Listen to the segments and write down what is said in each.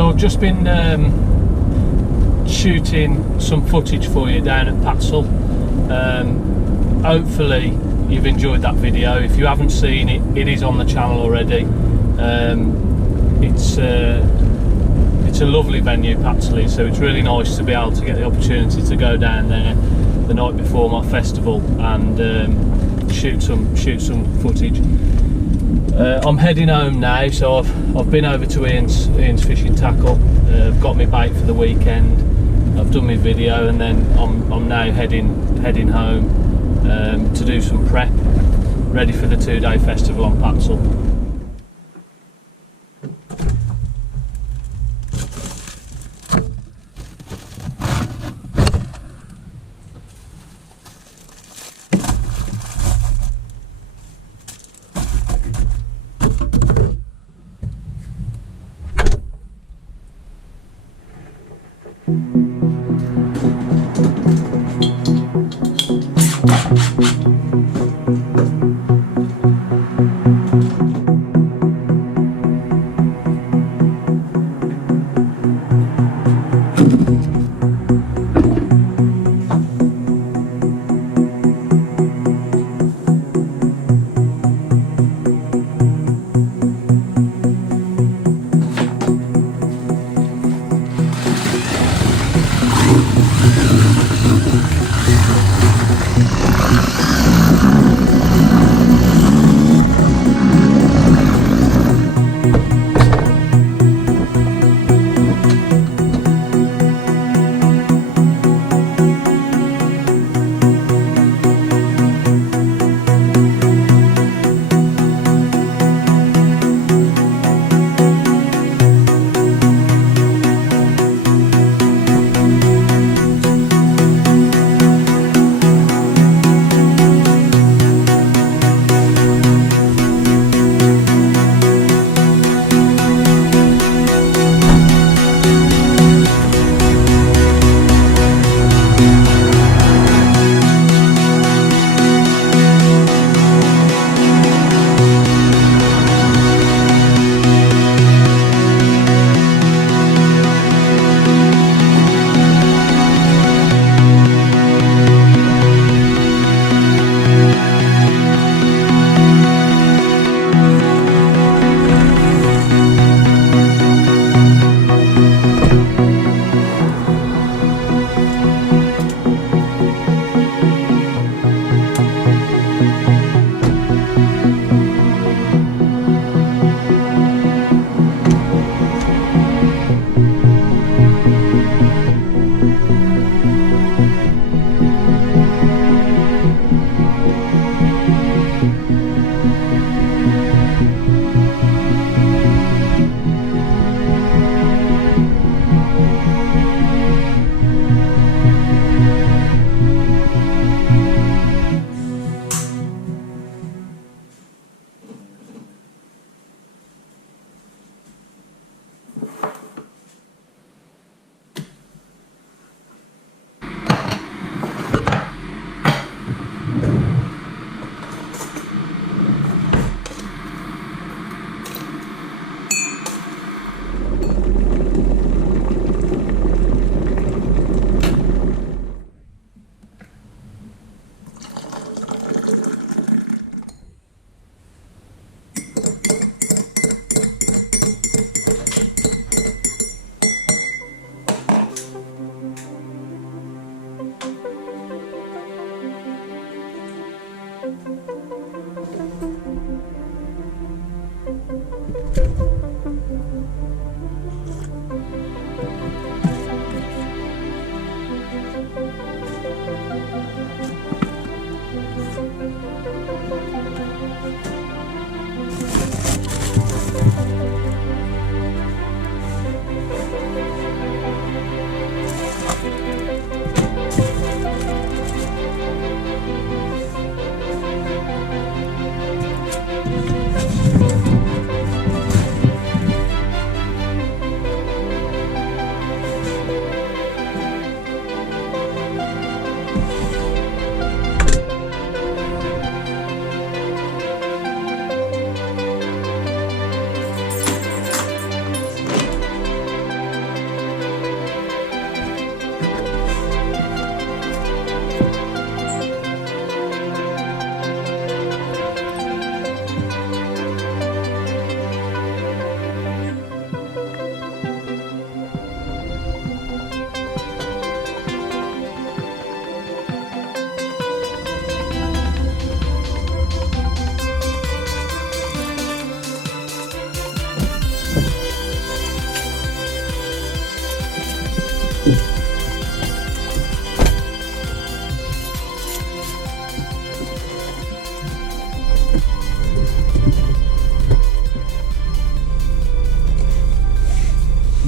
So I've just been shooting some footage for you down at Patshull. Hopefully you've enjoyed that video. If you haven't seen it, it is on the channel already. It's a lovely venue, Patshull, so it's really nice to be able to get the opportunity to go down there the night before my festival and shoot some footage. I'm heading home now, so I've been over to Ian's Fishing Tackle. I've got my bait for the weekend. I've done my video, and then I'm now heading home to do some prep, ready for the 2-day festival on Patshull.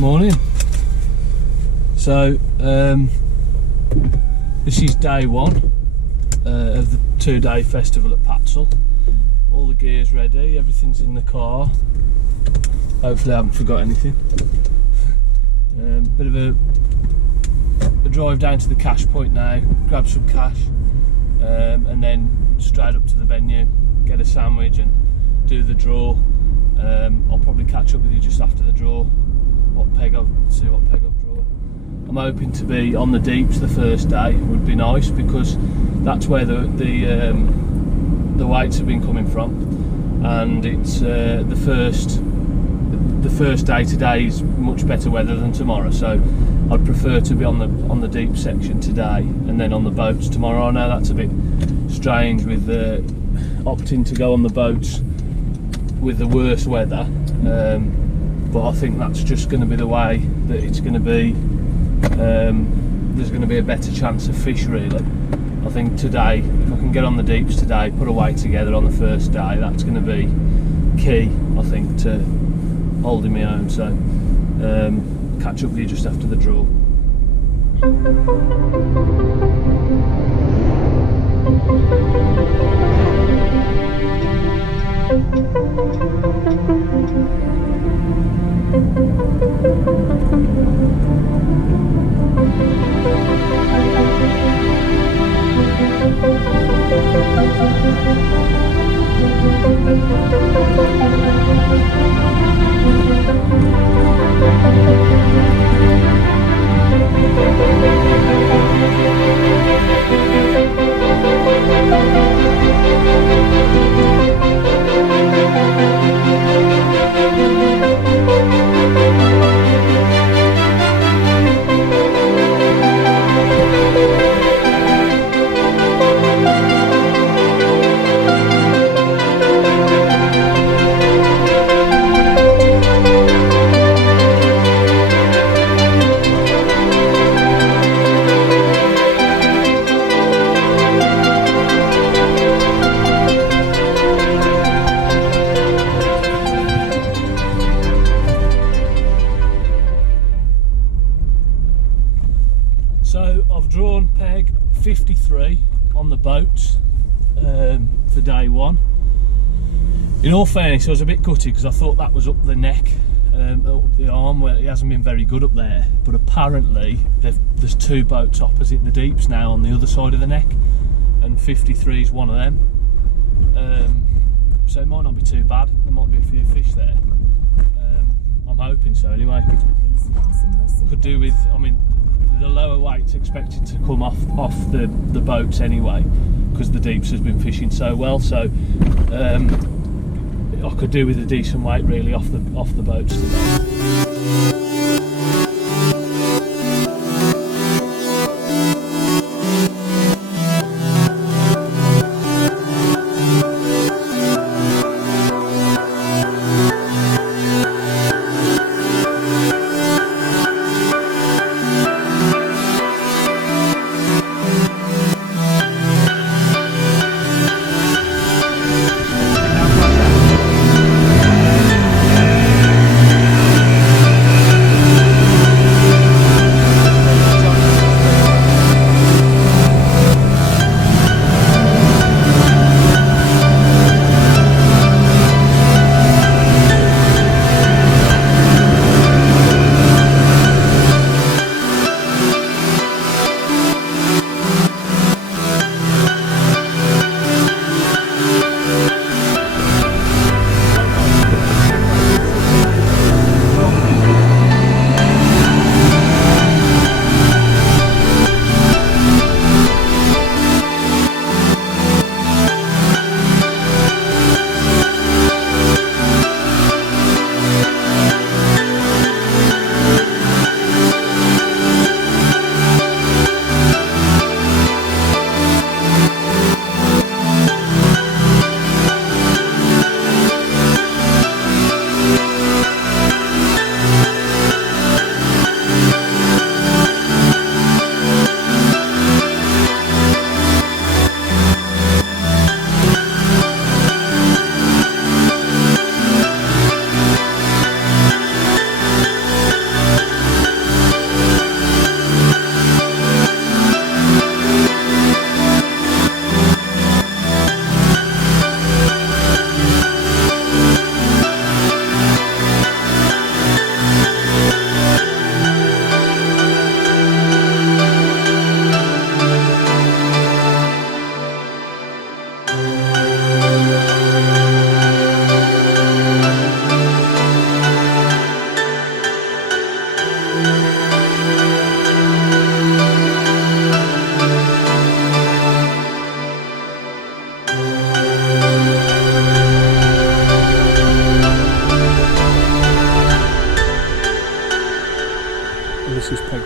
Morning. So this is day one of the 2-day festival at Patshull. All the gear's ready, everything's in the car. Hopefully I haven't forgot anything. Bit of a drive down to the cash point now, grab some cash, and then straight up to the venue, get a sandwich and do the draw. I'll probably catch up with you just after the draw, see what peg I've drawn. I'm hoping to be on the deeps the first day. It would be nice because that's where the weights have been coming from, and it's the first day today is much better weather than tomorrow, so I'd prefer to be on the deep section today and then on the boats tomorrow. I know that's a bit strange with opting to go on the boats with the worst weather, but I think that's just going to be the way that it's going to be. There's going to be a better chance of fish, really. I think today, if I can get on the deeps today, put a weight together on the first day, that's going to be key, I think, to holding my own. So catch up with you just after the draw. So I've drawn peg 53 on the boats for day one. In all fairness, I was a bit gutted because I thought that was up the neck, up the arm, where it hasn't been very good up there. But apparently there's 2 boats opposite the deeps now on the other side of the neck, and 53 is one of them. So it might not be too bad. There might be a few fish there. I'm hoping so anyway. Could do with, I mean, the lower weight's expected to come off the boats anyway, because the deeps has been fishing so well. So I could do with a decent weight really off the boats today.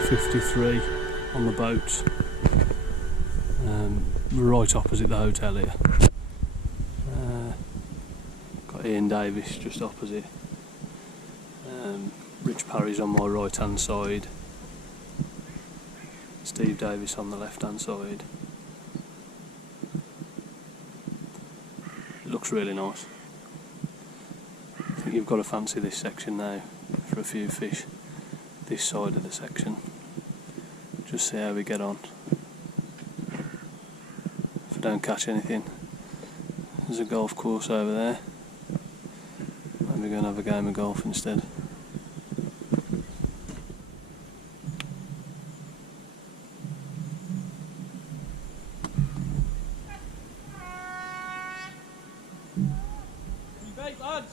53 on the boat, right opposite the hotel here. Got Ian Davis just opposite. Rich Parry's on my right hand side. Steve Davis on the left hand side. It looks really nice. I think you've got to fancy this section now for a few fish. This side of the section. Just see how we get on. If I don't catch anything, there's a golf course over there. Maybe go and have a game of golf instead. Bait, lads!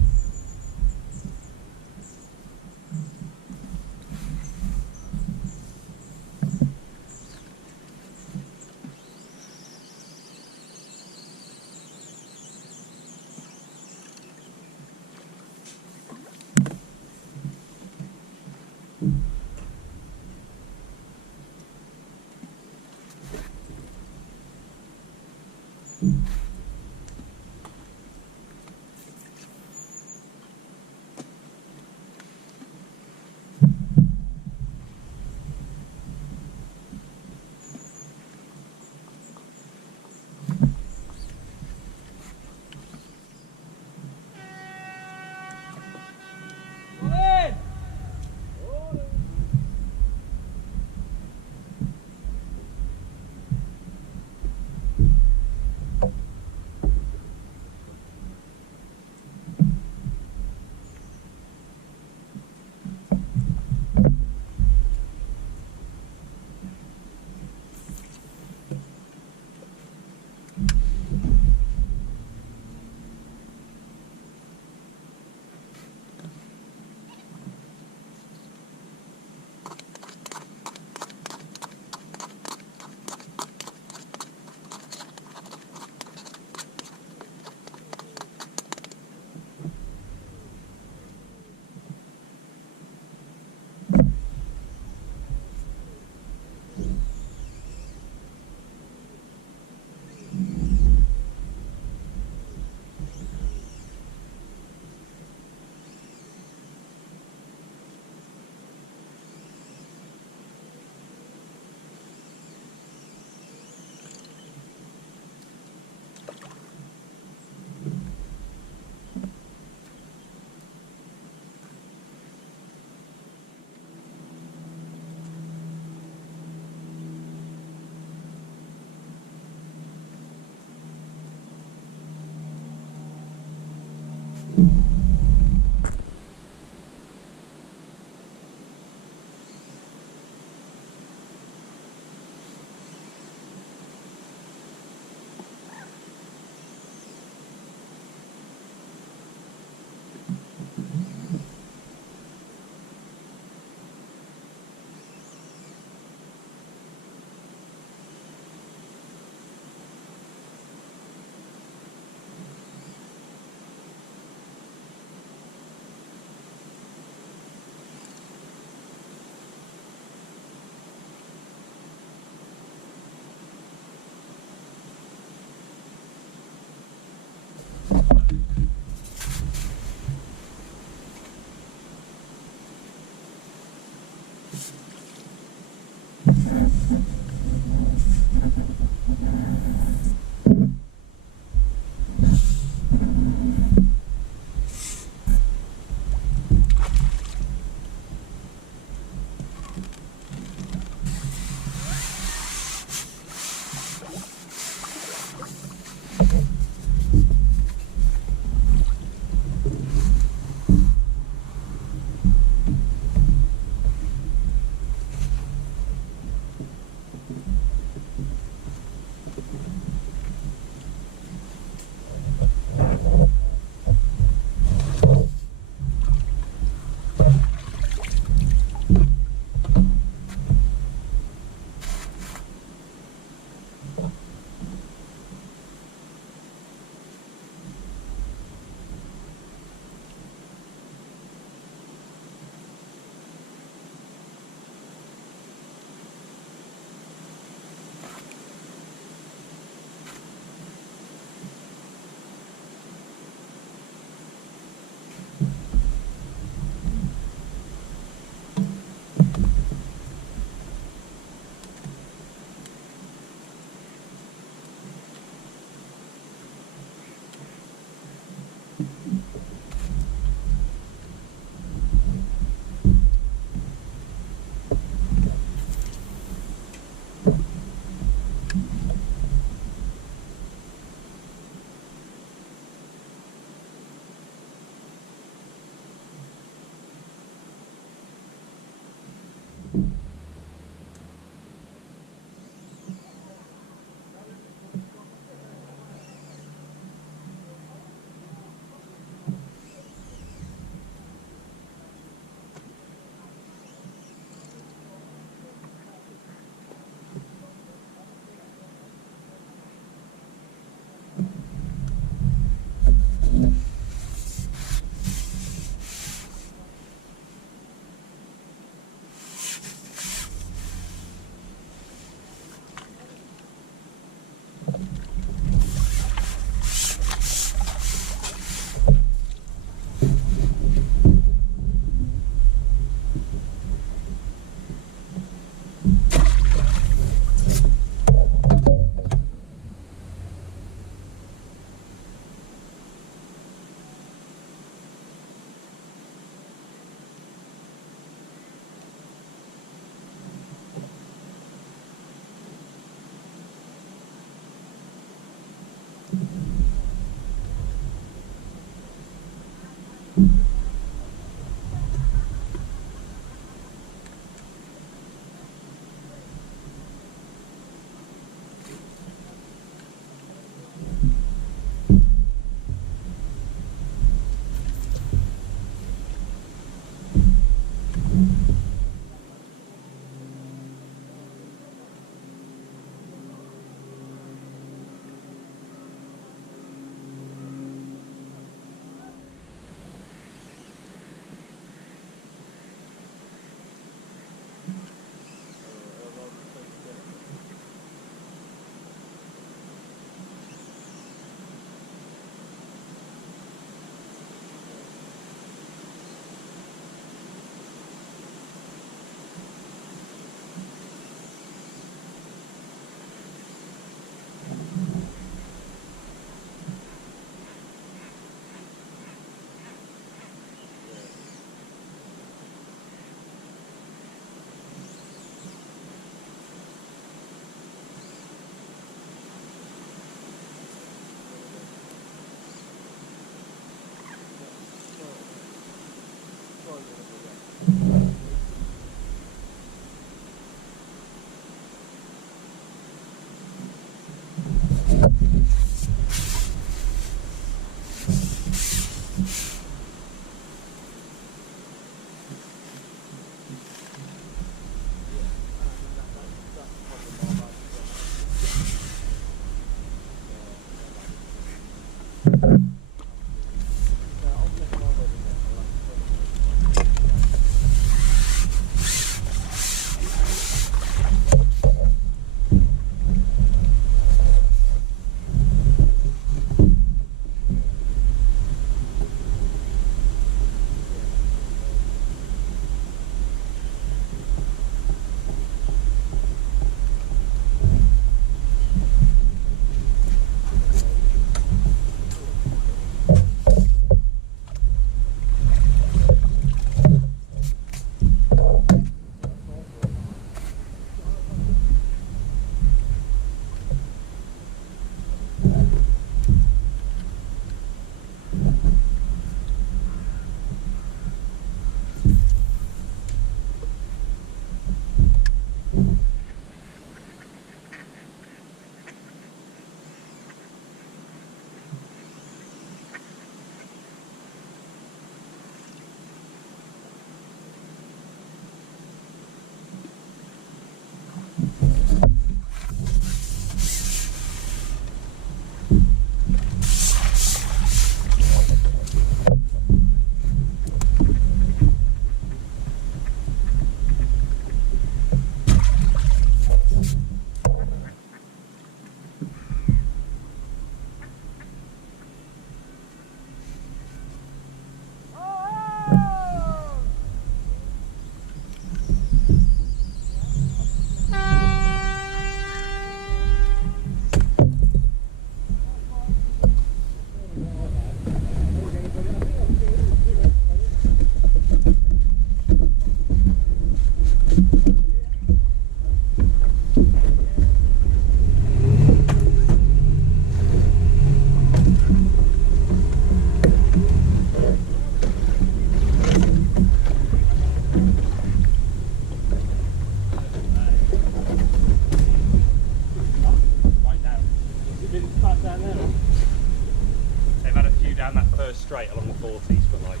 40s, but like.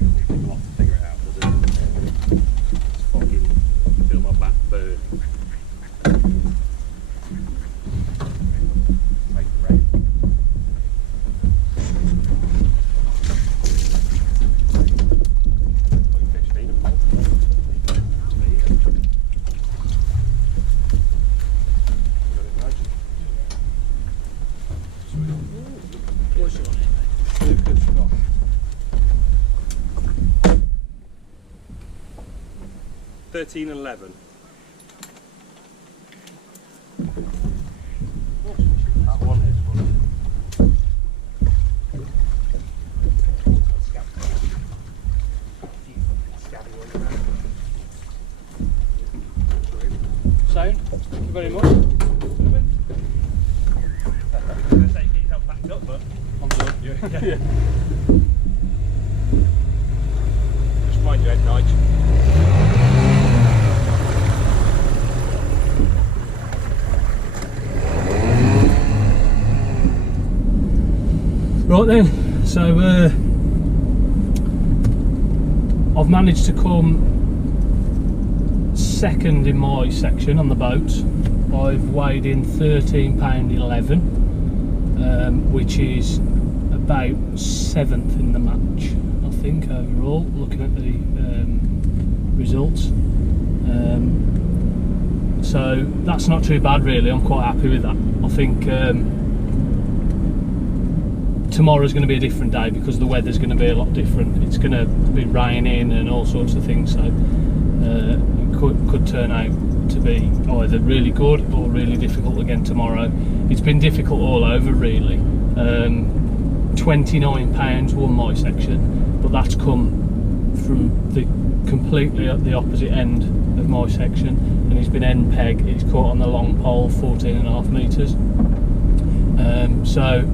Take a lot to figure it out, does it? Just fucking feel my back burn. Make the rain. Thirteen and 11. That one is funny. Sound? Thank you very much. I was going to say get yourself packed up, but I'm done. yeah. Just mind your head, Nigel. Right then, so I've managed to come second in my section on the boat. I've weighed in £13.11, which is about 7th in the match, I think, overall, looking at the results. So that's not too bad really, I'm quite happy with that. I think tomorrow's going to be a different day because the weather's going to be a lot different. It's going to be raining and all sorts of things, so it could turn out to be either really good or really difficult again tomorrow. It's been difficult all over really. £29 won my section, but that's come from the completely at the opposite end of my section, and he's been end peg. He's caught on the long pole, 14.5 metres. So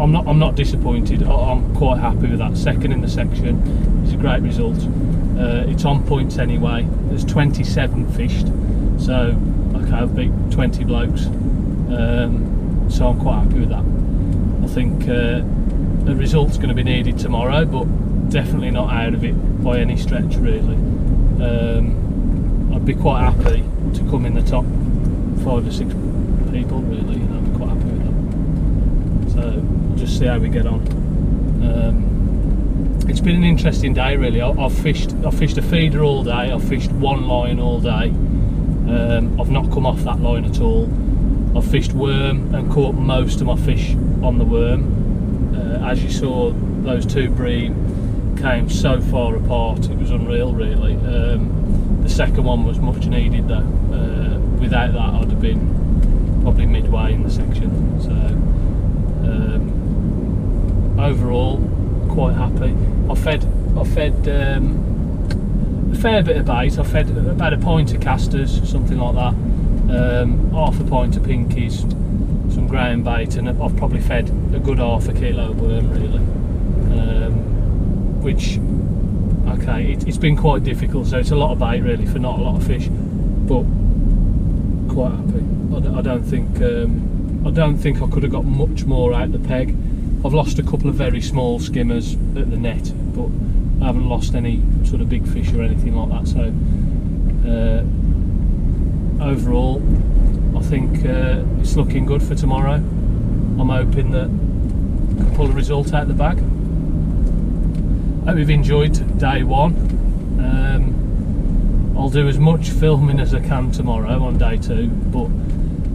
I'm not disappointed. I'm quite happy with that. Second in the section is a great result. It's on points anyway. There's 27 fished, so okay, I've beat 20 blokes. So I'm quite happy with that. I think the result's going to be needed tomorrow, but definitely not out of it by any stretch really. I'd be quite happy to come in the top 5 or 6 people really. I'd be quite happy with that. So we'll just see how we get on. It's been an interesting day really. I've fished a feeder all day. I've fished one line all day. I've not come off that line at all. I've fished worm and caught most of my fish on the worm. As you saw, those 2 bream came so far apart, it was unreal really. The second one was much needed though. Without that I'd have been probably midway in the section. So overall quite happy. I fed a fair bit of bait. I fed about a pint of casters, something like that, half a pint of pinkies, some ground bait, and I've probably fed a good half a kilo of worm really. Which, okay, it's been quite difficult, so it's a lot of bait really for not a lot of fish, but quite happy. I don't think I could have got much more out the peg. I've lost a couple of very small skimmers at the net, but I haven't lost any sort of big fish or anything like that. So overall, I think it's looking good for tomorrow. I'm hoping that I can pull a result out the bag. Hope you've enjoyed day 1. I'll do as much filming as I can tomorrow on day 2, but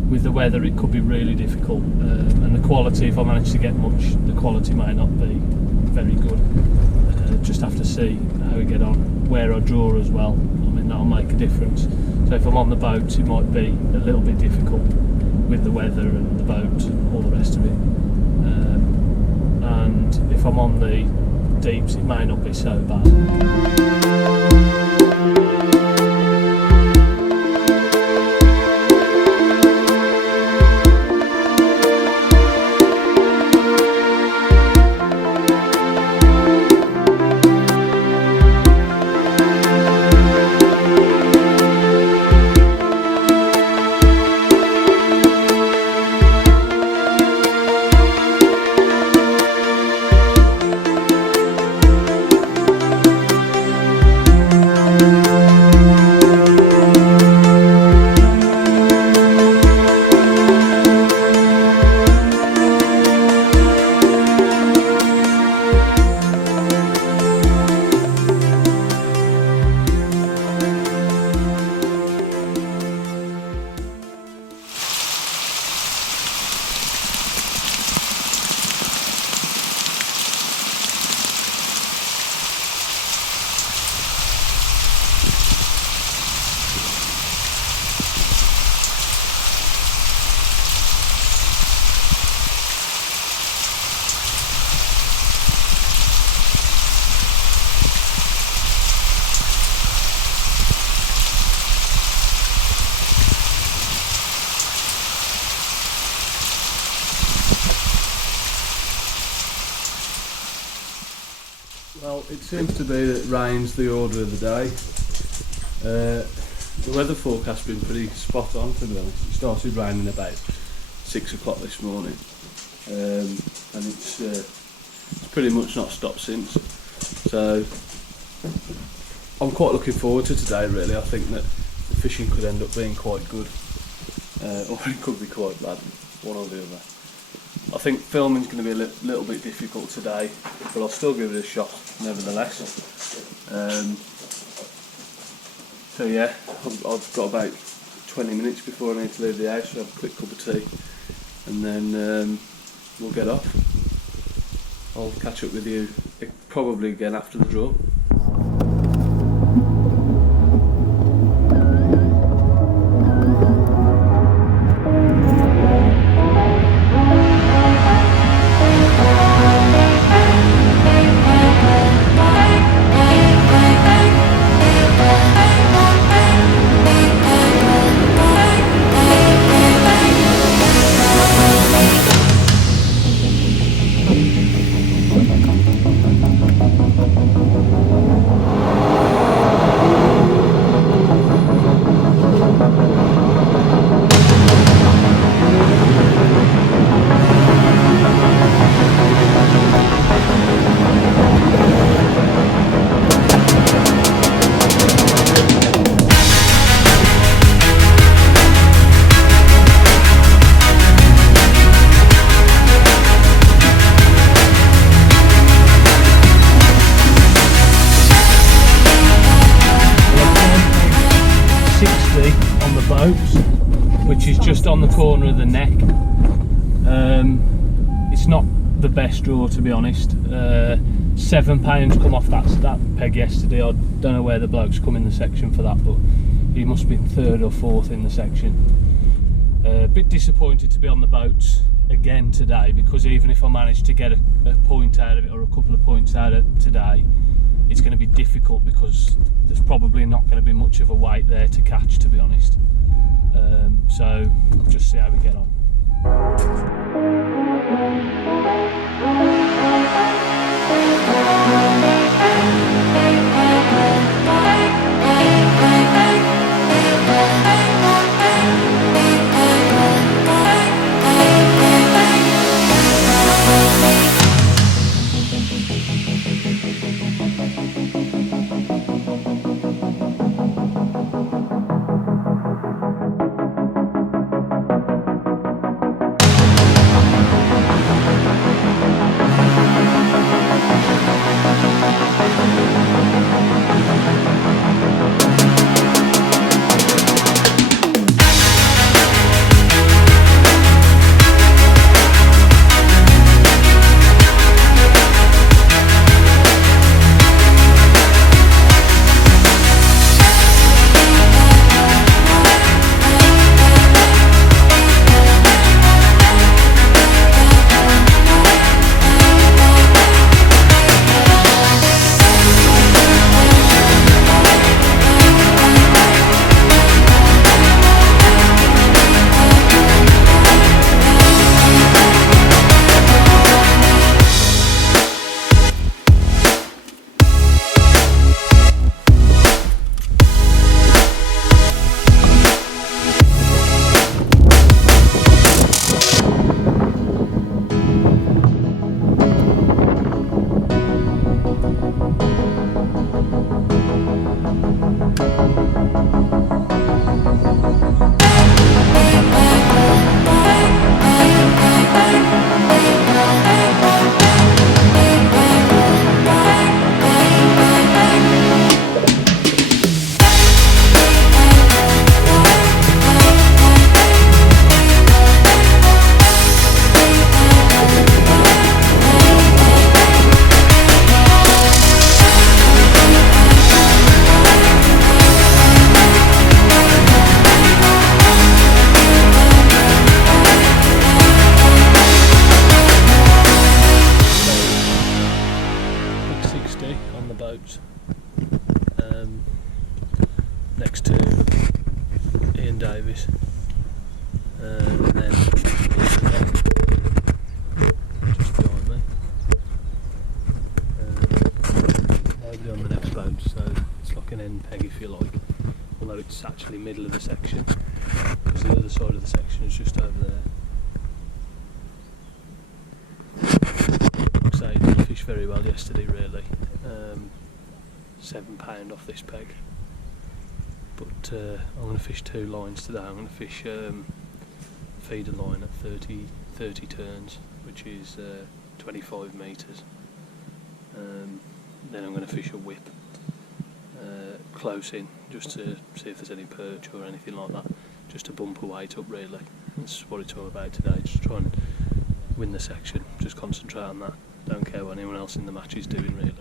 with the weather it could be really difficult, and the quality, if I manage to get much, the quality may not be very good. Just have to see how we get on, where I draw as well. I mean, that'll make a difference. So if I'm on the boat it might be a little bit difficult with the weather and the boat and all the rest of it, and if I'm on the deeps it may not be so bad. Well, it seems to be that rain's the order of the day. The weather forecast's been pretty spot on, to be honest. It started raining about 6 o'clock this morning, and it's pretty much not stopped since. So I'm quite looking forward to today, really. I think that the fishing could end up being quite good, or it could be quite bad, one or the other. I think filming's going to be a little bit difficult today, but I'll still give it a shot nevertheless. So yeah, I've got about 20 minutes before I need to leave the house, so have a quick cup of tea, and then we'll get off. I'll catch up with you probably again after the draw. Which is just on the corner of the neck. It's not the best draw, to be honest. £7 come off that peg yesterday. I don't know where the bloke's come in the section for that, but he must have been 3rd or 4th in the section. A bit disappointed to be on the boats again today, because even if I manage to get a point out of it, or a couple of points out of it today, it's going to be difficult because there's probably not going to be much of a weight there to catch, to be honest. So just see how we get on. Next to Ian Davis, and then just behind me. end peg if you like, although it's actually middle of the section, because the other side of the section is just over there. So I did fish very well yesterday really, £7 off this peg, but I'm going to fish 2 lines today. I'm going to fish feeder line at 30 turns, which is 25 metres. Then I'm going to fish a whip close in, just to see if there's any perch or anything like that, just to bump a weight up really. That's what it's all about today, just try and win the section, just concentrate on that, don't care what anyone else in the match is doing really.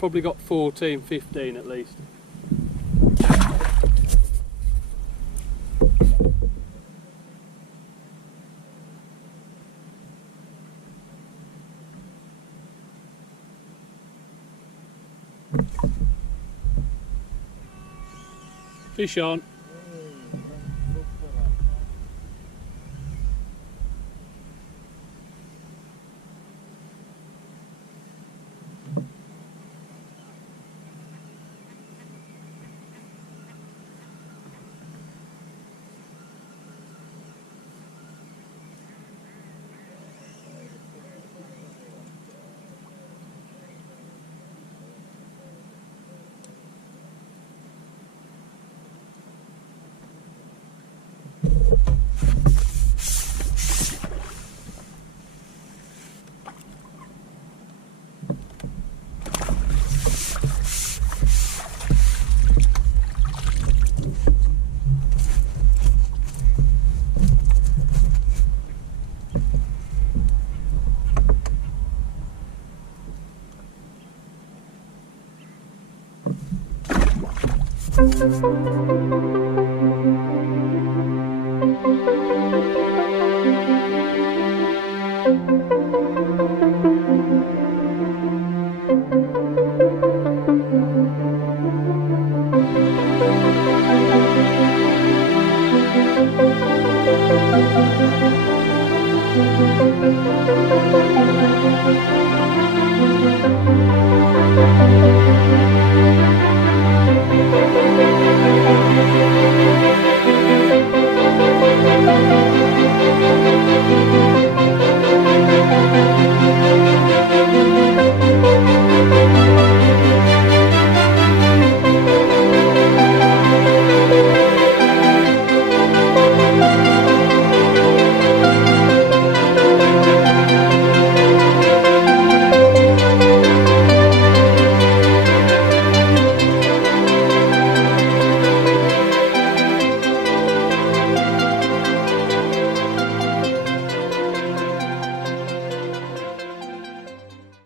probably got 14, 15 at least. Fish on.